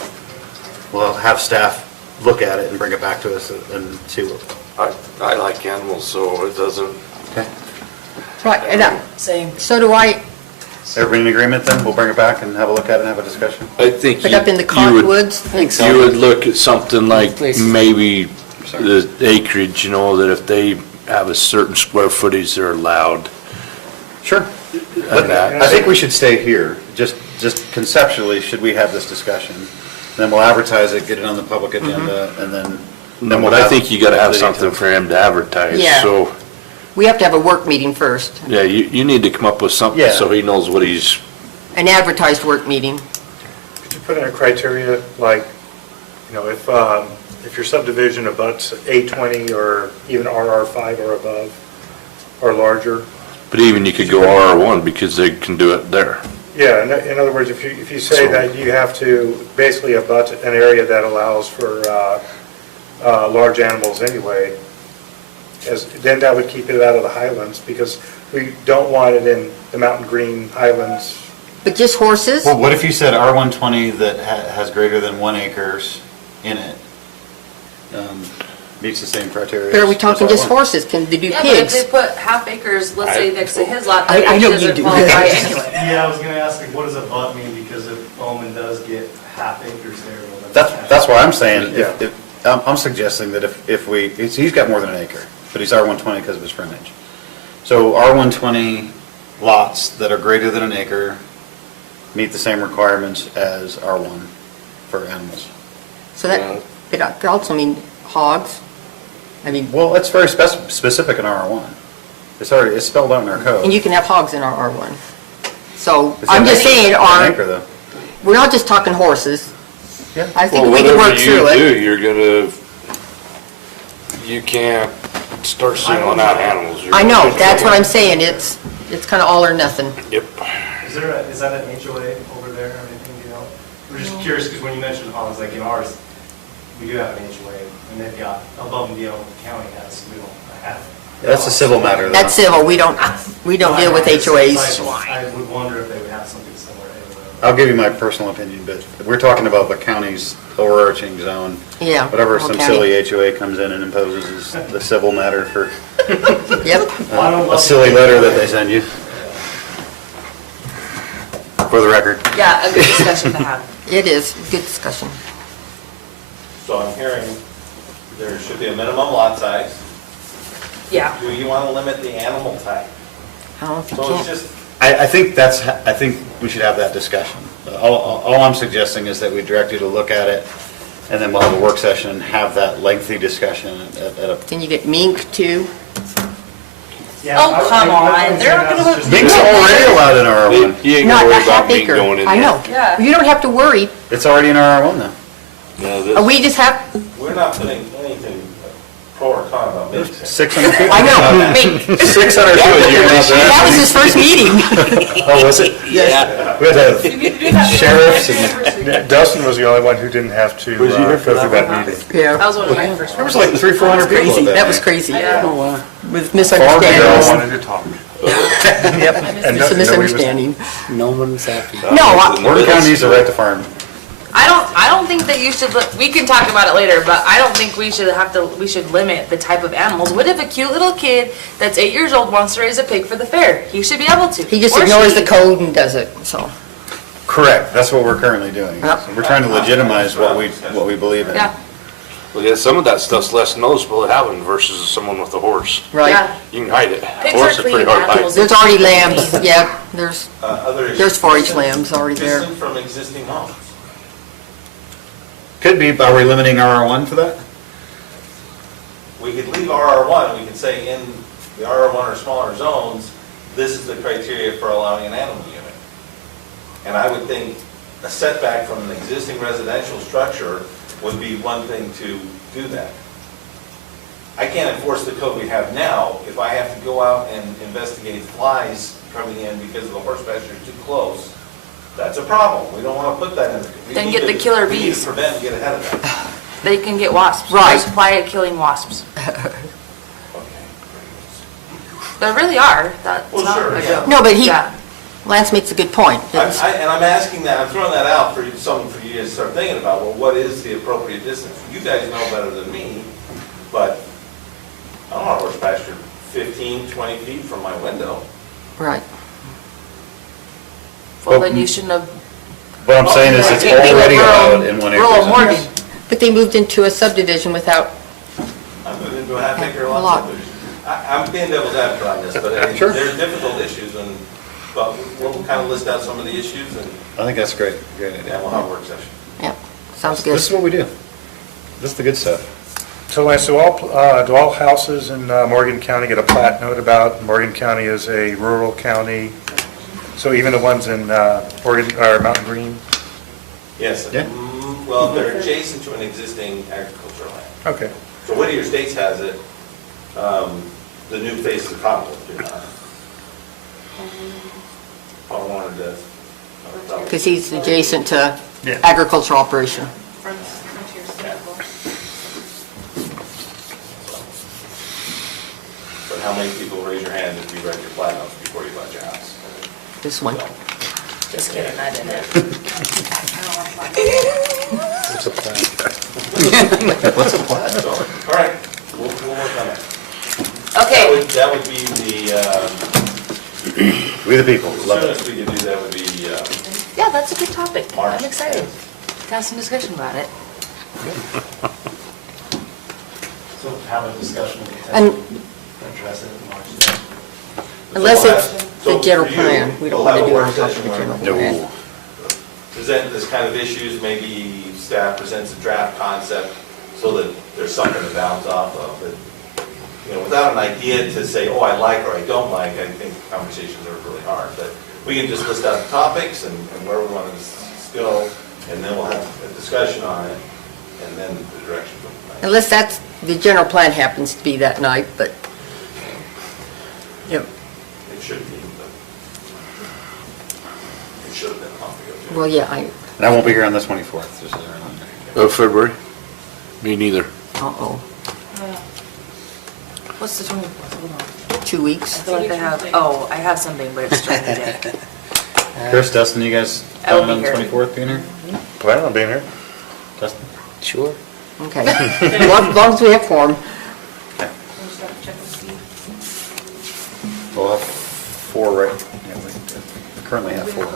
we'll have staff look at it and bring it back to us and see what. I like animals, so it doesn't, Okay. right, and Same. so do I, Everybody in agreement then? We'll bring it back and have a look at it and have a discussion? I think put up in the cottonwoods? you would look at something like Places. maybe the acreage, that if they have a certain square footage, they're allowed. Sure. And that. I think we should stay here. Just conceptually, should we have this discussion? Then we'll advertise it, get it on the public agenda, and then No, we'll but I have think you gotta have the something details. for him to advertise, Yeah. so, We have to have a work meeting first, yeah, you need to come up with something Yeah. so he knows what he's, an advertised work meeting. Could you put in a criteria, like, if your subdivision abuts A20 or even RR5 or above, or larger? but even you could go RR1 because they can do it there. Yeah, in other words, if you say that you have to basically abut an area that allows for large animals anyway, then that would keep it out of the highlands, because we don't want it in the mountain green highlands. But just horses? Well, what if you said R120 that has greater than 1 acres in it, meets the same criteria? But are we as talking just R1? horses? Can they do Yeah, but if they pigs? put half acres, let's say next to his lot, I that know doesn't you do. qualify anyway. Yeah, I was gonna ask, like, what does a butt mean, because if Bowman does get half acres there, well, then. That's why I'm saying, Yeah. I'm suggesting that if we, he's got more than an acre, but he's R120 because of his frontage. So R120 lots that are greater than an acre meet the same requirements as R1 for animals. So that could also mean hogs. I mean, Well, it's very specific in R1. It's spelled out in our code. and you can have hogs in our R1. So It's I'm an just acre- saying, An acre, though. we're not just talking horses. Yeah. I think Well, we can whatever work through you it. do, you can't start singling out animals. You're I know, gonna- that's what I'm saying. It's kind of all or nothing. Yep. Is that an HOA over there or anything, We're just curious, because when you mentioned hogs, like in ours, we do have an HOA, and they've got above and beyond what the county has, we don't have. That's a civil matter, though. That's civil. We don't deal with HOAs. I would wonder if they would have something similar anyway. I'll give you my personal opinion, but we're talking about the county's overarching zone. Yeah. Whatever whole some county. silly HOA comes in and imposes is the civil matter for Yep. a silly letter that they send you. For the record. Yeah, a good discussion to have. It is. Good discussion. So I'm hearing there should be a minimum lot size. Yeah. Do you want to limit the animal type? I don't know if you So it's can. just, I think we should have that discussion. All I'm suggesting is that we direct you to look at it, and then we'll have a work session and have that lengthy discussion at a. Can you get mink too? Yeah, Oh, I- come I- I on, would they're say not gonna that's put just- Mink's already allowed in R1. You ain't Not gonna a worry about half me acre. going in I there. know. Yeah. You don't have to worry. It's already in R1 though. No, this- We just have, we're not putting anything pro or con about minks. 600 feet. I know, mink. 600 feet. That was his first meeting. Oh, was it? Yeah. We had to have sheriffs and, Dustin was the only one who didn't have to Was you here for go through that that meeting. That Yeah. was one of my first there was ones. like 300-400 people Crazy. at That was meeting. crazy. Yeah. With They all misunderstandings. wanted to talk. Yep. And It's a nobody was- misunderstanding. No one's happy. No, Morgan County needs a right to farm. I don't think that you should, we can talk about it later, but I don't think we should limit the type of animals. What if a cute little kid that's 8 years old wants to raise a pig for the fair? He should be able to. he just Or ignores she. the code and does it, so. Correct, that's what we're currently doing. Yep. We're trying to legitimize what we believe in. Yeah, Well, yeah, some of that stuff's less noticeable to happen versus someone with a horse. Right. yeah. You can hide it. Pigs are Horse is clean pretty hard to hide. animals. There's already lambs, yeah, there's Other issues. There's 4-H lambs already there. Distant from existing homes. Could be, but are we limiting RR1 for that? We could leave RR1, we could say in the RR1 or smaller zones, this is the criteria for allowing an animal unit. And I would think a setback from an existing residential structure would be one thing to do that. I can't enforce the code we have now if I have to go out and investigate flies coming in because the horse pasture is too close. That's a problem. We don't want to put that in. We Then need get to- the killer We need bees. to prevent and get ahead of that. They can get wasps. Right. There's quiet killing wasps. Okay. There really are. That's Well, not sure, a yeah. joke. No, but Yeah. Lance makes a good point. It's- And I'm asking that, I'm throwing that out for something for you to start thinking about. Well, what is the appropriate distance? You guys know better than me, but I don't want to horse pasture 15, 20 feet from my window. Right. Well, then you shouldn't have. What I'm saying is it's Can't be already rural- allowed in 1 acre rural zones. Morgan. But they moved into a subdivision without, I'm moving into a half acre A lot lot. subdivision. I'm being devil's advocate on this, but Sure. they're difficult issues, but we'll kind of list out some of the issues, and I think that's great, great idea. we'll have a work session. yeah, sounds good. This is what we do. This is the good stuff. So Lance, do all houses in Morgan County get a plat note about Morgan County is a rural county? So even the ones in Morgan, or Mountain Green? Yes, Yeah. Well, they're adjacent to an existing agricultural land. Okay. So Whittier Estates has it, the new face of the Commonwealth do not. Paul wanted to. Because he's adjacent to Yeah. agricultural operation. Frontier's terrible. But how many people raise your hand if you read your plat notes before you bought your house? This one. Just kidding, I didn't. It's a plat. So, all right, we'll work on it. Okay. That would be the, We the people, as love soon it. as we could do that would be, Yeah, that's a good topic. March. I'm excited to have some discussion about it. So have a discussion and And potentially address it in March. unless it's the So general for you, plan, we don't we'll want to have a do work on top of session the where general No. plan. present this kind of issues, maybe staff presents a draft concept so that there's something to bounce off of. But, you know, without an idea to say, oh, I like or I don't like, I think conversations are really hard. But we can just list out the topics and where we want to go, and then we'll have a discussion on it, and then the direction from there. Unless that's, the general plan happens to be that night, but, yeah, It should be, but it should have been a month ago, too. well, yeah, And I won't be here on the 24th, just as a reminder. Of February? Me neither. uh-oh, What's the 24th? 2 weeks. I feel like I have, oh, I have something, but it's during the day. Chris, Dustin, you guys I will planning be on the here. 24th being here? Plan on being here. Dustin? Sure. Okay. As long as we have form. Okay. We'll just have to check with Steve. We'll have 4, right? Yeah, we currently have 4.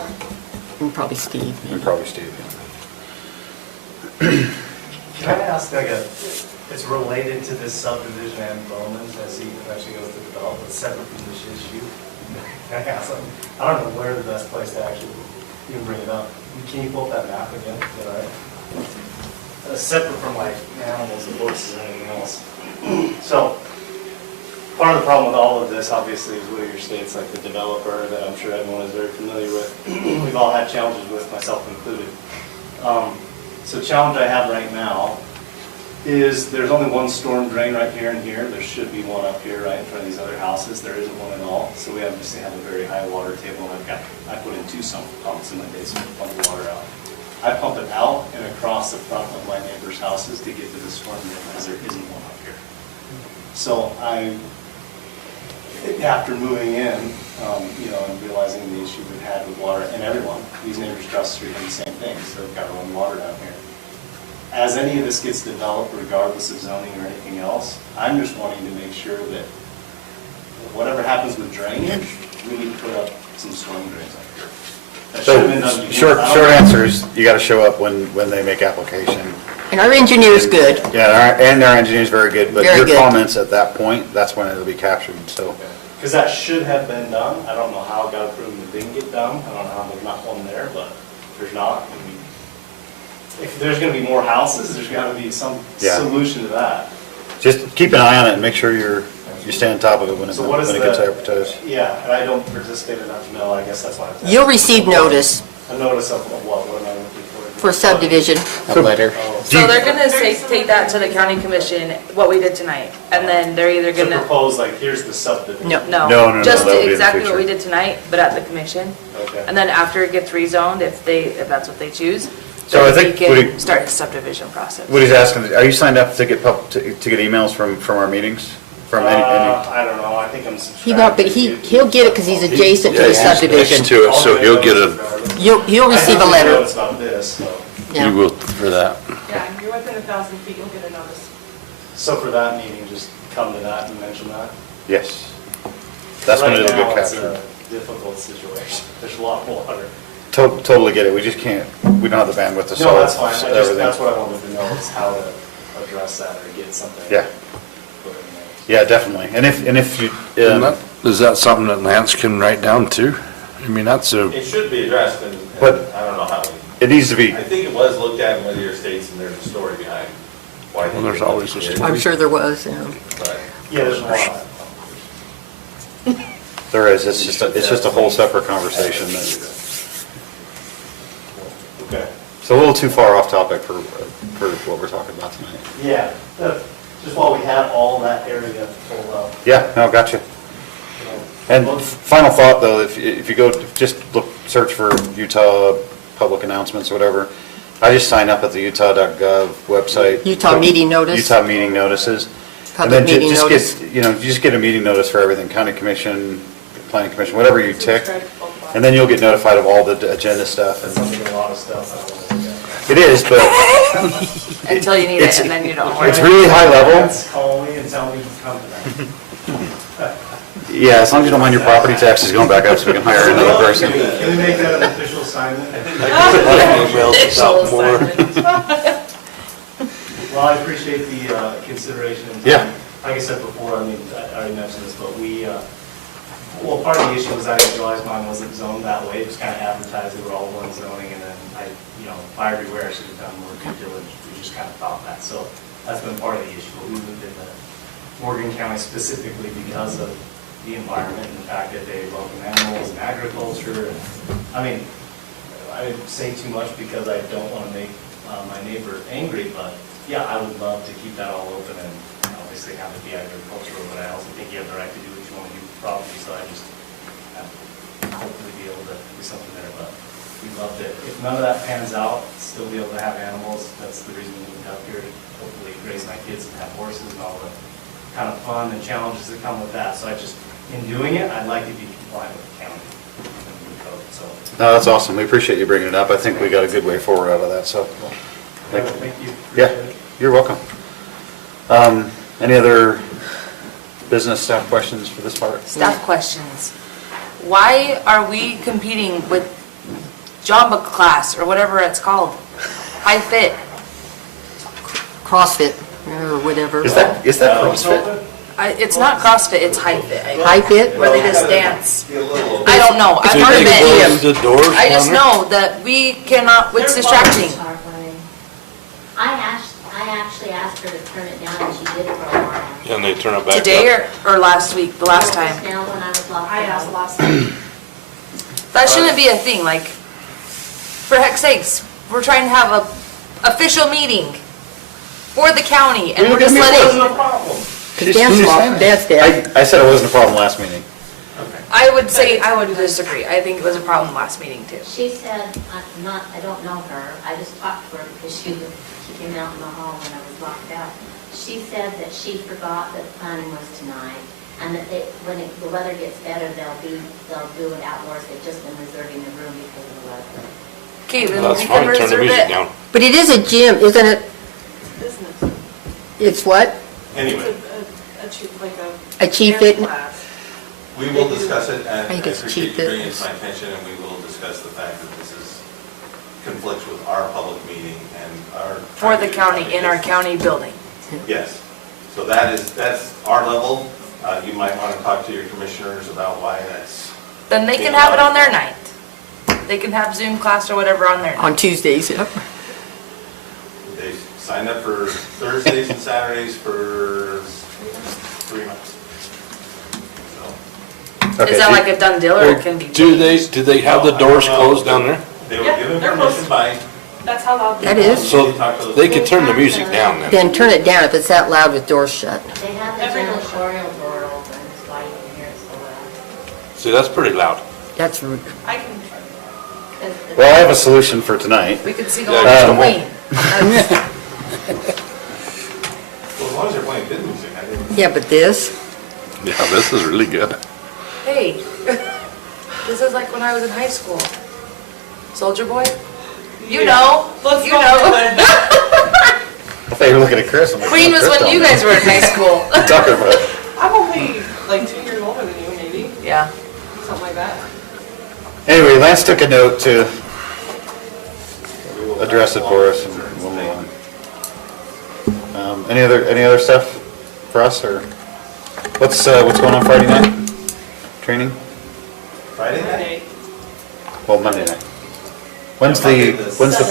And probably Steve. And probably Steve, Can I ask, like it's related to this subdivision and Bowman's as he eventually goes to develop, but separate from this issue? Can I ask something? I don't know where the best place to actually even bring it up. Can you pull up that map again? Is that all right? Separate from like animals and horses and anything else. So, part of the problem with all of this, obviously, is Whittier Estates, like the developer that I'm sure everyone is very familiar with. We've all had challenges with, myself included. So the challenge I have right now is there's only one storm drain right here and here. There should be one up here right in front of these other houses. There isn't one at all. So we obviously have a very high water table. I put in 2 sump pumps in my basement to pump the water out. I pump it out and across the front of my neighbor's houses to get to the storm drain because there isn't one up here. So after moving in, and realizing the issue we've had with water, and everyone, these neighbors across the street have the same thing, so they've got to run water down here. As any of this gets developed, regardless of zoning or anything else, I'm just wanting to make sure that whatever happens with drainage, we need to put up some storm drains up here. That should have been done So, before. short I don't know. answer is, you gotta show up when they make application. And our engineer's good. Yeah, and our engineer's very good, but Very your good. comments at that point, that's when it'll be captured, so. Because that should have been done. I don't know how it got approved and it didn't get done. I don't know how there's not one there, but there's not. If there's going to be more houses, there's got to be some Yeah. solution to that. Just keep an eye on it and make sure you stay on top of it when it So what is gets the- advertised. Yeah, and I don't participate enough to know. I guess that's why I'm. You'll receive notice. A notice of what am I looking for? For subdivision. A letter. So they're gonna say, take that to the county commission, what we did tonight, and then they're either To gonna, propose, like, here's the subdivision. No. No, just that'll be in the exactly what we future. did tonight, but at the commission. Okay. And then after it gets rezoned, if that's what they choose, So I then think we what can start the subdivision process. What he's asking, are you signed up to get to get emails from our meetings? From any? I don't know, I think I'm subscribed. He won't, but he'll get it because he's adjacent to the subdivision. To it, so he'll get a, He'll receive a I letter. know it's about this, so. Yeah. you will for that. Yeah, you're within 1,000 feet, you'll get a notice. So for that meeting, just come to that and mention that? Yes. That's when it'll get Right now, it's captured. a difficult situation. There's a lot of water. Totally get it. We just can't, we don't have the bandwidth to No, solve that's fine. everything. That's what I wanted to know, is how to address that or get something. Yeah. put in there. Yeah, definitely. And if you, Is that something that Lance can write down too? I mean, that's a, It should be addressed, and But- I don't know how. it needs to be, I think it was looked at in one of your states, and there's a story behind why. Well, there's always a story. I'm sure there was, yeah. But Yeah, there's a lot. there is, it's just a whole separate conversation. Okay. It's a little too far off topic for what we're talking about tonight. Yeah, just while we had all that area pulled up. Yeah, no, gotcha. And final thought, though, if you go, just search for Utah public announcements or whatever. I just sign up at the utah.gov website. Utah meeting notice. Utah meeting notices. And Public then meeting just notice. get, you just get a meeting notice for everything, county commission, planning commission, whatever you tick. And then you'll get notified of all the agenda stuff. That's And something, a lot of stuff I want to look at. it is, but Until you need it, and then you don't want it's it. really high level. Just call me and tell me to come to that. Yeah, as long as you don't mind your property taxes going back up so we can hire another person. Can we make that an official assignment? Well, I appreciate the consideration and time. Yeah. Like I said before, I mean, I already mentioned this, but well, part of the issue was I didn't realize mine wasn't zoned that way. It was kind of advertised they were all one zoning, and then buyer beware, I should have done more due diligence. We just kind of thought that. So that's been part of the issue. But we moved into Morgan County specifically because of the environment and the fact that they welcome animals and agriculture. And, I mean, I didn't say too much because I don't want to make my neighbor angry, but yeah, I would love to keep that all open and obviously have it be agricultural, but I also think you have the right to do what you want to do with property, so I just hopefully be able to do something there, but we'd love to, if none of that pans out, still be able to have animals. That's the reason we moved up here, to hopefully raise my kids and have horses and all the kind of fun and challenges that come with that. So in doing it, I'd like to be compliant with the county and the code, so. No, that's awesome. We appreciate you bringing it up. I think we got a good way forward out of that, so. Thank you. Yeah, Appreciate it. you're welcome. Any other business staff questions for this part? Staff questions. Why are we competing with Jamba class, or whatever it's called? High fit. CrossFit, or whatever. Is that CrossFit? It's not CrossFit, it's high fit. High fit? Where they just dance. I don't know. I've do never they been. close the doors I just on there? know that we cannot, it's distracting. I actually asked her to turn it down, and she did for a while. And they turn it back up. Today or last week, the last time. Now, when I was locked I asked out. last time. That shouldn't be a thing, like, for heck's sakes, we're trying to have a official meeting for the county, and we're just letting, The dance off, that's dead. I said it wasn't a problem last meeting. I would disagree. I think it was a problem last meeting too. She said, I don't know her, I just talked to her because she came out in the hall when I was locked out. She said that she forgot that the planning was tonight, and that when the weather gets better, they'll do it outdoors. They've just been reserving the room because of the weather. Okay, then That's we can fine, turn the reserve music it. down. But it is a gym, isn't it? Business. It's what? Anyway, A chief fit? class. we will discuss it, and I think it's appreciate cheap you bringing it fitness. to my attention, and we will discuss the fact that this is conflicts with our public meeting and our. For the county, in our county building. Yes. So that's our level. You might want to talk to your commissioners about why that's. Then they can have it on their night. They can have Zoom class or whatever on their night. On Tuesdays, yep. They signed up for Thursdays and Saturdays for 3 months. So, Okay, Is that like a done deal, or it can be Do changed? they have the doors closed down there? They were Yeah, given they're permission close. by. That's how loud. That is. So they could turn the music down then. Then turn it down if it's that loud with doors shut. They have the Every door. janitorial door open, that's why you can hear it so loud. See, that's pretty loud. That's rude. I can try. 'Cause the- Well, I have a solution for tonight. We could see the Yeah, whole just plane. Well, as long as they're playing good music, I didn't. Yeah, but this, Yeah, this is really good. Hey, this is like when I was in high school. Soldier Boy? You know, Let's you go know. with it. I thought you were looking at Chris. I'm like, Queen was Chris when you don't guys were in high school. know. Talking about. I'm only like 2 years older than you, maybe, Yeah. something like that. Anyway, Lance took a note to address it for us, and we'll move on. Any other stuff for us, or what's going on Friday night? Training? Friday night? Okay. Well, Monday night. When's the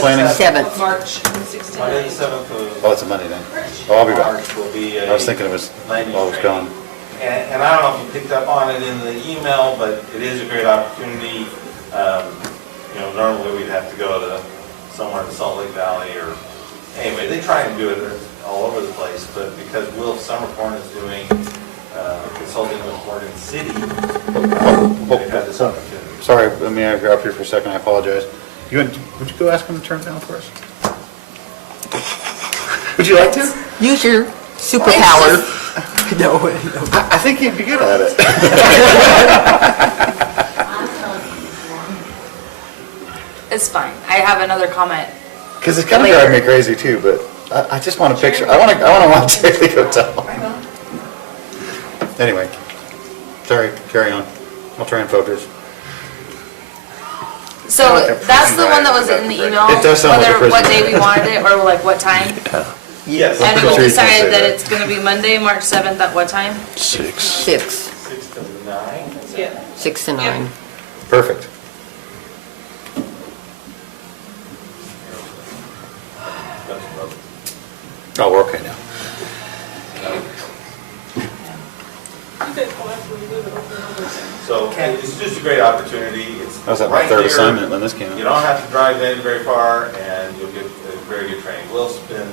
planning? 7th. March 6 to Monday 9. the 7th of Oh, it's a Monday night. Oh, I'll be back. March will be a. I was thinking it was, land use while I was training. gone. And I don't know if you picked up on it in the email, but it is a great opportunity. You know, normally we'd have to go to somewhere in Salt Lake Valley or, anyway, they try and do it all over the place, but because Will Summercorn is doing consulting with Morgan City, they've had this opportunity. Sorry, let me interrupt you for a second, I apologize. Would you go ask him to turn it down for us? Would you like to? Use your superpower. No way. I think you'd be good at it. I'm telling you, one. It's fine. I have another comment. Because it's kind of driving me crazy too, but I just want to picture, I want to watch the hotel. Anyway, sorry, carry on. I'll try and focus. So that's the one that was in the email? It does sound like a Whether, what prison day we wanted it, or like what time? Yes. And pretty we sure you can say decided that that. it's gonna be Monday, March 7th, at what time? 6. 6. 6 to 9? Yeah. 6 to 9. Perfect. Oh, we're okay now. So it's just a great opportunity. It's I was at my right third there. assignment when this came You out. don't have to drive in very far, and you'll get a very good training. Will's been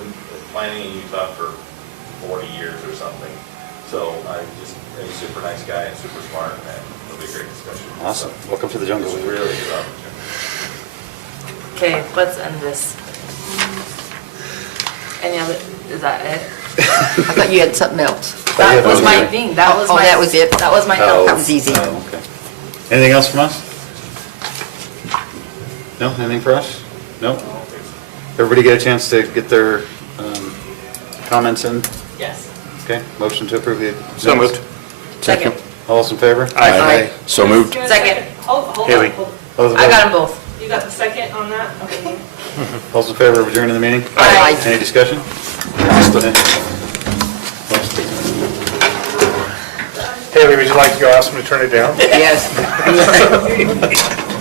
planning in Utah for 40 years or something. So he's a super nice guy and super smart, and it'll be a great discussion. Awesome. Welcome to the jungle. It's a really good opportunity. Okay, let's end this. Any other, is that it? I thought you had something else. That yeah, was that my was it. thing, that was Oh, my. that was it? That was my Oh. note. That was easy. Oh, okay. Anything else from us? No, anything for us? No? Everybody get a chance to get their comments in? Yes. Okay, motion to approve the. So moved. Second. All those in favor? Aye. So moved. Give me a Second. Hold on, Haley. hold on. All those I got opposed? them both. You got the second on that? Okay. All those in favor of adjourning the meeting? Aye. Any discussion? Haley, would you like to go ask him to turn it down? Yes.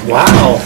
Wow.